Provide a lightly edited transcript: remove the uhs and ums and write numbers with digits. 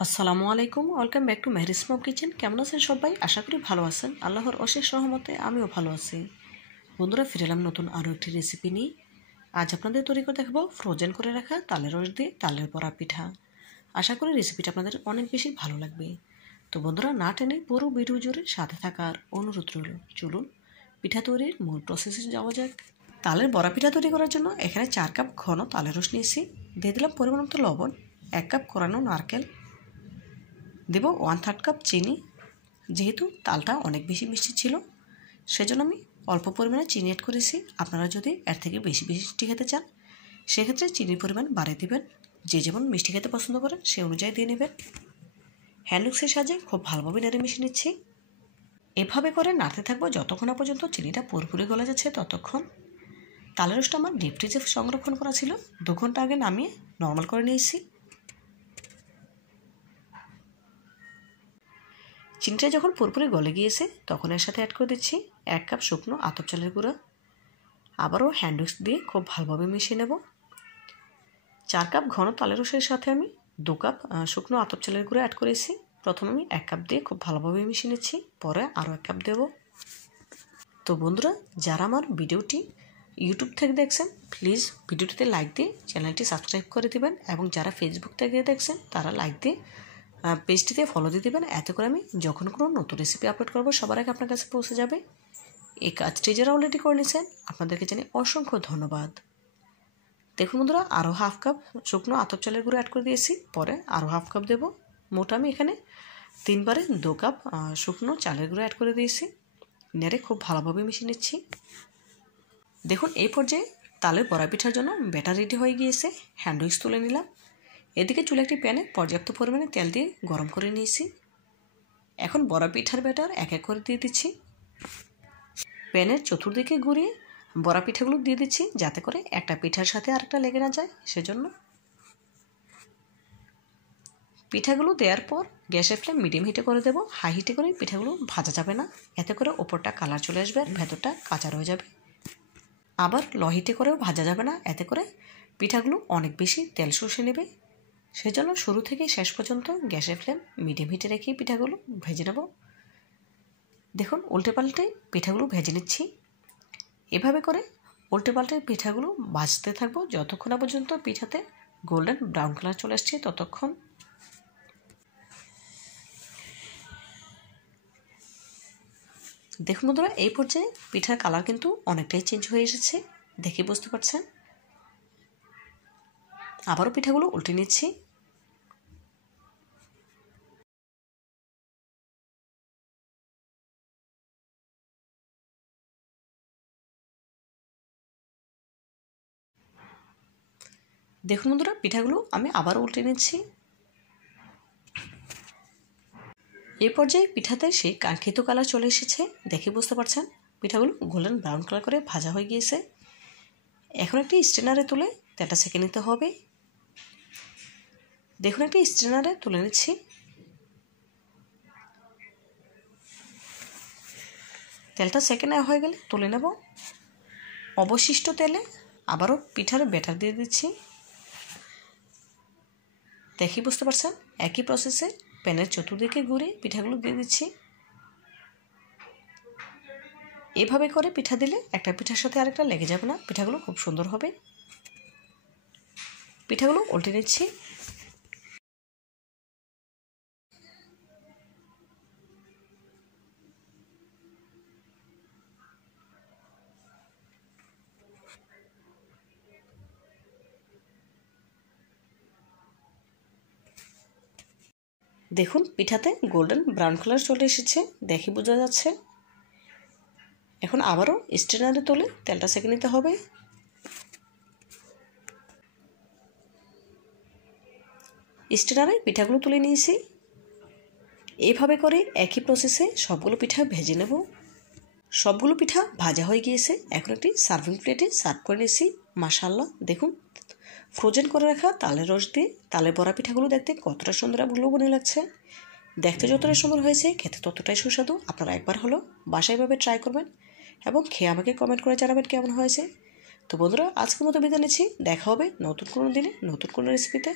আসসালামু আলাইকুম, welcome back to Mehris mom kitchen. কেমন আছেন সবাই? আশা করি ভালো আছেন। আল্লাহর অশেষ রহমতে আমিও ভালো আছি। বন্ধুরা, ফিরে এলাম নতুন আরও একটি রেসিপি নিয়ে। আজ আপনাদের তৈরি করে দেখাবো ফ্রোজেন করে রাখা তালের রস দিয়ে তালের বড়া পিঠা। আশা করি রেসিপিটা আপনাদের অনেক বেশি ভালো লাগবে। তো বন্ধুরা, না টেনে পুরো ভিডিও জুড়ে সাথে থাকার অনুরোধ রইল। চলুন পিঠা তৈরির মূল প্রসেসে যাওয়া যাক। তালের বড়া পিঠা তৈরি করার জন্য এখানে 4 কাপ ঘন তালের রস নিয়েছি। দিয়ে দিলাম পরিমাণ মতো লবণ, 1 কাপ কোরানো নারকেল, দেব 1/3 কাপ চিনি। যেহেতু তালটা অনেক বেশি মিষ্টি ছিল সেজন্য আমি অল্প পরিমাণে চিনি অ্যাড করেছি। আপনারা যদি এর থেকে বেশি মিষ্টি খেতে চান সেক্ষেত্রে চিনির পরিমাণ বাড়িয়ে দেবেন। যে যেমন মিষ্টি খেতে পছন্দ করেন সে অনুযায়ী দিয়ে নেবেন। হ্যান্ড উইক্সের সাহায্যে খুব ভালোভাবে নেড়ে মিশিয়ে নিচ্ছি। এভাবে করে নাড়তে থাকবো যতক্ষণ না পর্যন্ত চিনিটা পুরোপুরি গলে যাচ্ছে ততক্ষণ। তালের রসটা আমার ডিপ ফ্রিজে সংরক্ষণ করা ছিল, 2 ঘন্টা আগে নামিয়ে নর্মাল করে নিয়েছি। চিনিটা যখন পুরোপুরি গলে গিয়েছে তখন এর সাথে অ্যাড করে দিচ্ছি 1 কাপ শুকনো আতপ চালের গুঁড়া। আবারও হ্যান্ড উইক্স দিয়ে খুব ভালোভাবে মিশিয়ে নেব। 4 কাপ ঘন তালের রসের সাথে আমি 2 কাপ শুকনো আতপ চালের গুঁড়া অ্যাড করেছি। প্রথমে আমি 1 কাপ দিয়ে খুব ভালোভাবে মিশিয়ে নিচ্ছি, পরে আরও 1 কাপ দেব। তো বন্ধুরা, যারা আমার ভিডিওটি ইউটিউব থেকে দেখছেন প্লিজ ভিডিওটিতে লাইক দিয়ে চ্যানেলটি সাবস্ক্রাইব করে দেবেন, এবং যারা ফেসবুক থেকে দেখছেন তারা লাইক দিয়ে পেজটিতে ফলো দিয়ে দেবেন। এতে করে আমি যখন কোনো নতুন রেসিপি আপলোড করবো সবার আগে আপনার কাছে পৌঁছে যাবে। এই কাজটি যারা অলরেডি করে নিয়েছেন আপনাদেরকে জানাই অসংখ্য ধন্যবাদ। দেখুন বন্ধুরা, আরও 1/2 কাপ শুকনো আতপ চালের গুঁড়ো অ্যাড করে দিয়েছি, পরে আরও 1/2 কাপ দেবো। মোট আমি এখানে 3 বারে 2 কাপ শুকনো চালের গুঁড়ো অ্যাড করে দিয়েছি। নেড়ে খুব ভালোভাবে মিশিয়ে নিচ্ছি। দেখুন এই পর্যায়ে তালের বড়া পিঠার জন্য ব্যাটার রেডি হয়ে গিয়েছে। হ্যান্ড উইক্স তুলে নিলাম। এদিকে চুলে একটি প্যানে পর্যাপ্ত পরিমাণে তেল দিয়ে গরম করে নিয়েছি। এখন বড়া পিঠার ব্যাটার এক এক করে দিয়ে দিচ্ছি। প্যানের চতুর্দিকে ঘুরিয়ে বড়া পিঠাগুলো দিয়ে দিচ্ছি, যাতে করে একটা পিঠার সাথে আরেকটা লেগে না যায় সেজন্য। পিঠাগুলো দেওয়ার পর গ্যাসের ফ্লেম মিডিয়াম হিটে করে দেবো। হাই হিটে করে পিঠাগুলো ভাজা যাবে না, এতে করে ওপরটা কালার চলে আসবে আর ভেতরটা কাঁচা রয়ে যাবে। আবার লো হিটে করেও ভাজা যাবে না, এতে করে পিঠাগুলো অনেক বেশি তেল শুষে নেবে। সেজন্য শুরু থেকে শেষ পর্যন্ত গ্যাসের ফ্লেম মিডিয়াম হিটে রেখে পিঠাগুলো ভেজে নেব। দেখুন উল্টে পাল্টে পিঠাগুলো ভেজে নিচ্ছি। এভাবে করে উল্টে পাল্টে পিঠাগুলো ভাজতে থাকবো যতক্ষণ না পর্যন্ত পিঠাতে গোল্ডেন ব্রাউন কালার চলে আসছে ততক্ষণ। দেখুন বন্ধুরা, এই পর্যায়ে পিঠার কালার কিন্তু অনেকটাই চেঞ্জ হয়ে এসেছে, দেখে বুঝতে পারছেন। আবারও পিঠাগুলো উল্টে নিচ্ছি। দেখুন বন্ধুরা, পিঠাগুলো আমি আবার উল্টে নিচ্ছি। এই পর্যায়ে পিঠাতে সেই কাঙ্ক্ষিত কালার চলে এসেছে, দেখে বুঝতে পারছেন। পিঠাগুলো গোল্ডেন ব্রাউন কালার করে ভাজা হয়ে গিয়েছে। এখন একটি স্ট্রেনারে তুলে তেলটা সেঁকে নিতে হবে। দেখুন একটি স্ট্রেনারে তুলে নিচ্ছি। তেলটা সেঁকে নেওয়া হয়ে গেলে তুলে নেব। অবশিষ্ট তেলে আবারও পিঠার ব্যাটার দিয়ে দিচ্ছি। দেখি বুঝতে পারছেন, একই প্রসেসে প্যানের চতুর্দিকে ঘুরে পিঠাগুলো দিয়ে দিচ্ছি। এভাবে করে পিঠা দিলে একটা পিঠার সাথে আরেকটা লেগে যাবে না, পিঠাগুলো খুব সুন্দর হবে। পিঠাগুলো উল্টে নিচ্ছি। দেখুন পিঠাতে গোল্ডেন ব্রাউন কালার চলে এসেছে, দেখে বোঝা যাচ্ছে। এখন আবারও স্ট্রেনারে তুলে তেলটা সেঁকে নিতে হবে। স্ট্রেনারে পিঠাগুলো তুলে নিয়েছি। এইভাবে করে একই প্রসেসে সবগুলো পিঠা ভেজে নেব। সবগুলো পিঠা ভাজা হয়ে গিয়েছে। এখন একটি সার্ভিং প্লেটে সার্ভ করে নিয়েছি। মাশাআল্লাহ, দেখুন ফ্রোজেন করে রাখা তালের রস দিয়ে তালের বড়া পিঠাগুলো দেখতে কতটা সুন্দর এবং লোভনীয় লাগছে। দেখতে যতটা সুন্দর হয়েছে খেতে ততটাই সুস্বাদু। আপনারা একবার হলো বাসায় এভাবে ট্রাই করবেন এবং খেয়ে আমাকে কমেন্ট করে জানাবেন কেমন হয়েছে। তো বন্ধুরা, আজকের মতো বিদায় নিচ্ছি। দেখা হবে নতুন কোনো দিনে নতুন কোনো রেসিপিতে।